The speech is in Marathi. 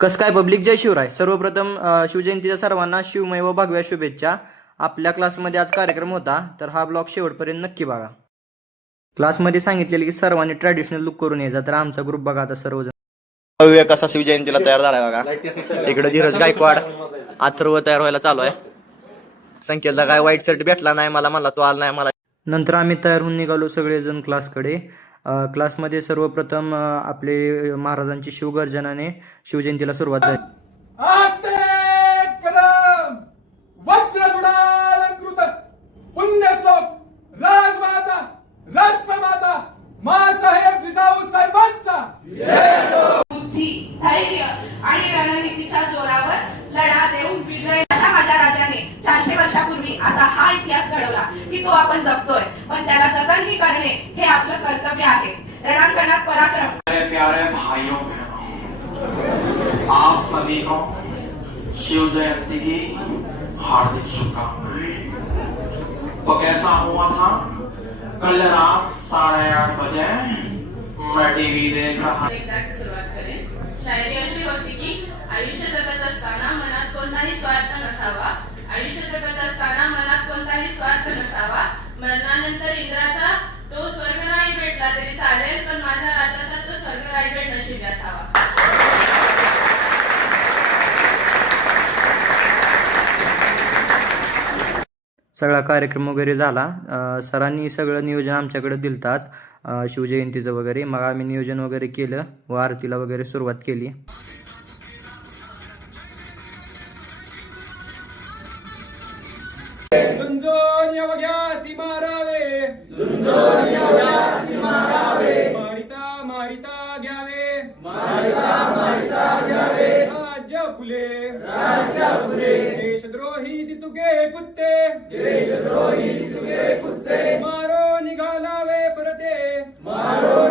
कसं काय पब्लिक, जय शिवराय. सर्वप्रथम शिवजयंतीच्या सर्वांना शिवमय व भगव्या शुभेच्छा. आपल्या क्लासमध्ये आज कार्यक्रम होता, तर हा ब्लॉग शेवटपर्यंत नक्की बघा. क्लासमध्ये सांगितलेले की सर्वांनी ट्रॅडिशनल लुक करून यायचा, तर आमचा ग्रुप बघा आता सर्वजण भव्य कसा शिवजयंतीला तयार झालाय बघा. इकडे धीरज गायकवाड अथर्व तयार व्हायला चालू आहे. संकेतला काय व्हाईट शर्ट भेटला नाही मला तो आला नाही मला. नंतर आम्ही तयार होऊन निघालो सगळेजण क्लासकडे. क्लासमध्ये सर्वप्रथम आपले महाराजांची शिवगर्जनाने शिवजयंतीला सुरुवात झाली. आस्ते कदम वज्रजुडालंकृत पुण्यश्लोक राजमाता राष्ट्रमाता मासाहेब जिजाऊ साहेबांचा बुद्धी, धैर्य आणि रणनीतीच्या जोरावर लढा देऊन विजय. अशा माझ्या राजाने 400 वर्षापूर्वी असा हा इतिहास घडवला की तो आपण जगतोय, पण त्याला जतनही करणे हे आपलं कर्तव्य आहे. रणांगणात पराक्रम. प्यारे भाइयों बहनों, आप सभी को शिव जयंती की हार्दिक शुभकामनाएं। तो कैसा हुआ था कल रात 8:30 बजे मैं टीवी देख रहा. सुरुवात करेन. शायरी अशी होती की आयुष्य जगत असताना मनात कोणताही स्वार्थ नसावा. आयुष्य जगत असताना मनात कोणताही स्वार्थ नसावा. मरणानंतर इंद्राचा तो स्वर्ग नाही भेटला तरी चालेल, पण माझ्या राजाचा तो स्वर्ग रायगड नशीब असावा. सगळा कार्यक्रम वगैरे झाला. सरांनी सगळं नियोजन आमच्याकडे दिलतात शिवजयंतीचं वगैरे. मग आम्ही नियोजन वगैरे केलं व आरतीला वगैरे सुरुवात केली. झुंजोन यवग्यासी मारावे, झुंजोन यवग्यासी मारावे, मारिता मारिता घ्यावे, मारिता मारिता घ्यावे. राज्य फुले, राज्य फुले. देशद्रोही तितुके कुत्ते, देशद्रोही तितुके कुत्ते. मारो निघालावे परते, मारो